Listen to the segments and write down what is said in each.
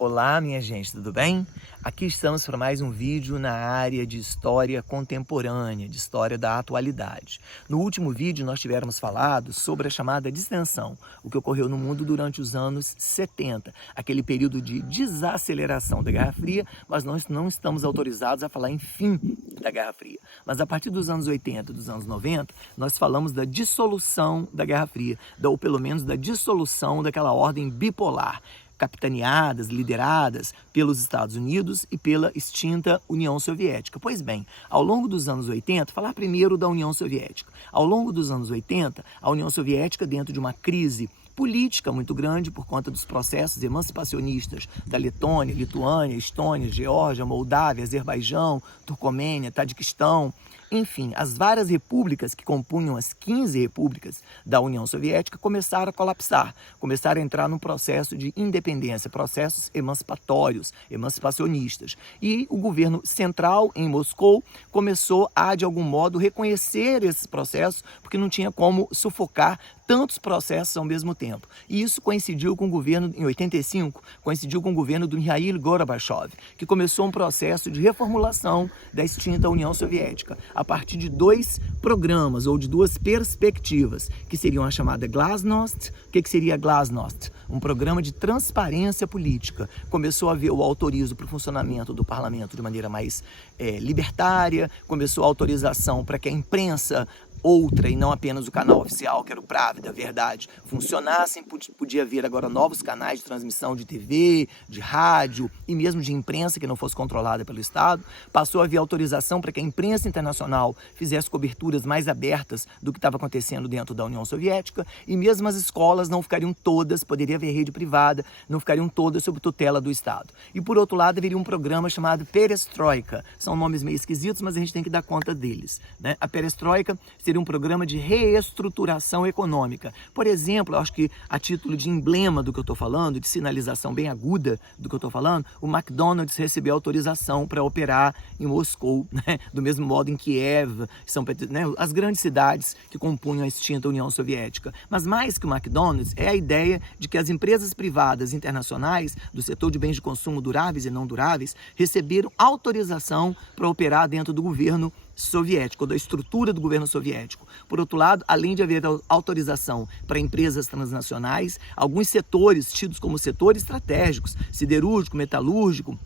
Olá, minha gente, tudo bem? Aqui estamos para mais um vídeo na área de história contemporânea, de história da atualidade. No último vídeo nós tivemos falado sobre a chamada distensão, o que ocorreu no mundo durante os anos 70, aquele período de desaceleração da Guerra Fria, mas nós não estamos autorizados a falar em fim da Guerra Fria. Mas a partir dos anos 80 e dos anos 90, nós falamos da dissolução da Guerra Fria, ou pelo menos da dissolução daquela ordem bipolar, capitaneadas, lideradas pelos Estados Unidos e pela extinta União Soviética. Pois bem, ao longo dos anos 80, falar primeiro da União Soviética. Ao longo dos anos 80, a União Soviética, dentro de uma crise política muito grande por conta dos processos emancipacionistas da Letônia, Lituânia, Estônia, Geórgia, Moldávia, Azerbaijão, Turcomênia, Tadiquistão, enfim, as várias repúblicas que compunham as 15 repúblicas da União Soviética começaram a colapsar, começaram a entrar num processo de independência, processos emancipatórios, emancipacionistas. E o governo central em Moscou começou a, de algum modo, reconhecer esses processos, porque não tinha como sufocar tantos processos ao mesmo tempo. E isso coincidiu com o governo, em 85, coincidiu com o governo do Mikhail Gorbachev, que começou um processo de reformulação da extinta União Soviética, a partir de dois programas, ou de duas perspectivas, que seriam a chamada Glasnost. O que seria a Glasnost? Um programa de transparência política. Começou a haver o autorizo para o funcionamento do parlamento de maneira mais libertária, começou a autorização para que a imprensa outra e não apenas o canal oficial, que era o Pravda, Verdade, funcionassem. Podia haver agora novos canais de transmissão de TV, de rádio e mesmo de imprensa que não fosse controlada pelo Estado. Passou a haver autorização para que a imprensa internacional fizesse coberturas mais abertas do que estava acontecendo dentro da União Soviética, e mesmo as escolas não ficariam todas, poderia haver rede privada, não ficariam todas sob tutela do Estado. E por outro lado, haveria um programa chamado Perestroika. São nomes meio esquisitos, mas a gente tem que dar conta deles, né? A Perestroika seria um programa de reestruturação econômica. Por exemplo, eu acho que a título de emblema do que eu estou falando, de sinalização bem aguda do que eu estou falando, o McDonald's recebeu autorização para operar em Moscou, né? Do mesmo modo em Kiev, São Petersburgo, né? As grandes cidades que compunham a extinta União Soviética. Mas mais que o McDonald's é a ideia de que as empresas privadas internacionais do setor de bens de consumo duráveis e não duráveis receberam autorização para operar dentro do governo soviético, ou da estrutura do governo soviético. Por outro lado, além de haver autorização para empresas transnacionais, alguns setores tidos como setores estratégicos, siderúrgico, metalúrgico,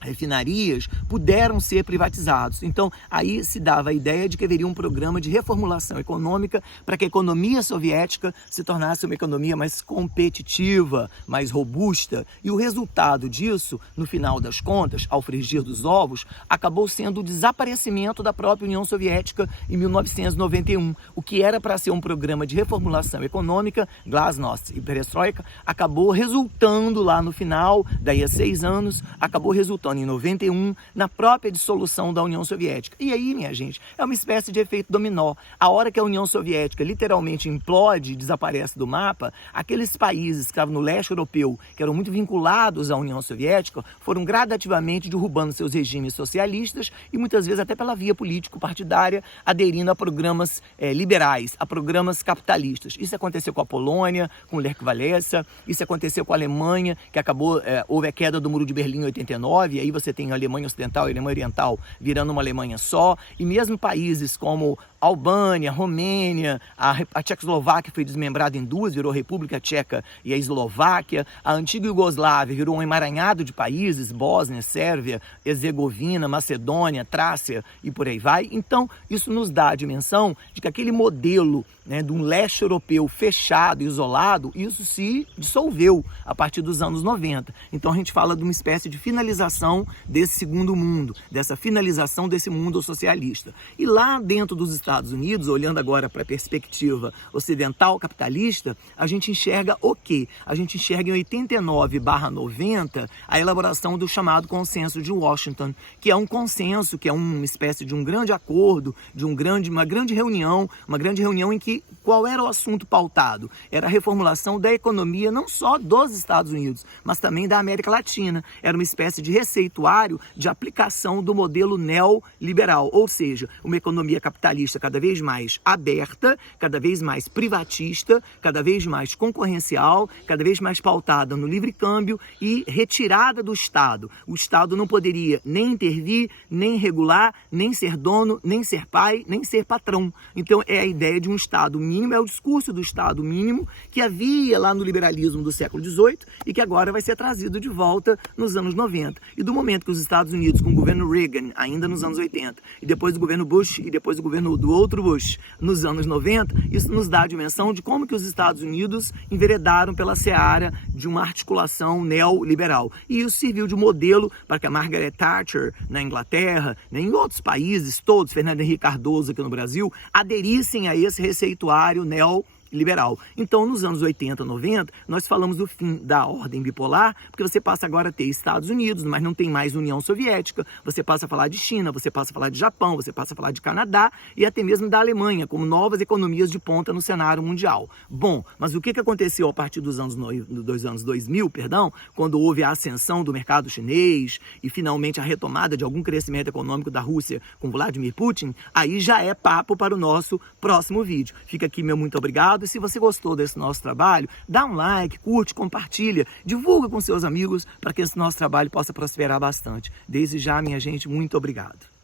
refinarias, puderam ser privatizados. Então, aí se dava a ideia de que haveria um programa de reformulação econômica para que a economia soviética se tornasse uma economia mais competitiva, mais robusta. E o resultado disso, no final das contas, ao frigir dos ovos, acabou sendo o desaparecimento da própria União Soviética em 1991. O que era para ser um programa de reformulação econômica, Glasnost e Perestroika, acabou resultando lá no final, daí a 6 anos, acabou resultando em 91, na própria dissolução da União Soviética. E aí, minha gente, é uma espécie de efeito dominó. A hora que a União Soviética literalmente implode e desaparece do mapa, aqueles países que estavam no leste europeu, que eram muito vinculados à União Soviética, foram gradativamente derrubando seus regimes socialistas e muitas vezes até pela via político-partidária, aderindo a programas liberais, a programas capitalistas. Isso aconteceu com a Polônia, com Lech Walesa, isso aconteceu com a Alemanha, que acabou, houve a queda do Muro de Berlim em 89, e aí você tem a Alemanha Ocidental e a Alemanha Oriental virando uma Alemanha só, e mesmo países como Albânia, Romênia, a Tchecoslováquia foi desmembrada em duas, virou a República Tcheca e a Eslováquia, a antiga Iugoslávia virou um emaranhado de países, Bósnia, Sérvia, Herzegovina, Macedônia, Trácia e por aí vai. Então, isso nos dá a dimensão de que aquele modelo, né, de um leste europeu fechado, isolado, isso se dissolveu a partir dos anos 90. Então a gente fala de uma espécie de finalização desse segundo mundo, dessa finalização desse mundo socialista. E lá dentro dos Estados Unidos, olhando agora para a perspectiva ocidental capitalista, a gente enxerga o quê? A gente enxerga em 89/90 a elaboração do chamado Consenso de Washington, que é um consenso, que é uma espécie de um grande acordo, de uma grande reunião em que qual era o assunto pautado? Era a reformulação da economia não só dos Estados Unidos, mas também da América Latina. Era uma espécie de receituário de aplicação do modelo neoliberal, ou seja, uma economia capitalista cada vez mais aberta, cada vez mais privatista, cada vez mais concorrencial, cada vez mais pautada no livre câmbio e retirada do Estado. O Estado não poderia nem intervir, nem regular, nem ser dono, nem ser pai, nem ser patrão. Então é a ideia de um Estado mínimo, é o discurso do Estado mínimo que havia lá no liberalismo do século XVIII e que agora vai ser trazido de volta nos anos 90. E do momento que os Estados Unidos, com o governo Reagan, ainda nos anos 80, e depois o governo Bush, e depois o governo do outro Bush, nos anos 90, isso nos dá a dimensão de como que os Estados Unidos enveredaram pela seara de uma articulação neoliberal. E isso serviu de modelo para que a Margaret Thatcher, na Inglaterra, em outros países todos, Fernando Henrique Cardoso aqui no Brasil, aderissem a esse receituário neoliberal. Então, nos anos 80, 90, nós falamos do fim da ordem bipolar, porque você passa agora a ter Estados Unidos, mas não tem mais União Soviética, você passa a falar de China, você passa a falar de Japão, você passa a falar de Canadá e até mesmo da Alemanha, como novas economias de ponta no cenário mundial. Bom, mas o que aconteceu a partir dos anos 2000, quando houve a ascensão do mercado chinês e finalmente a retomada de algum crescimento econômico da Rússia com Vladimir Putin, aí já é papo para o nosso próximo vídeo. Fica aqui meu muito obrigado. E se você gostou desse nosso trabalho, dá um like, curte, compartilha, divulga com seus amigos para que esse nosso trabalho possa prosperar bastante. Desde já, minha gente, muito obrigado.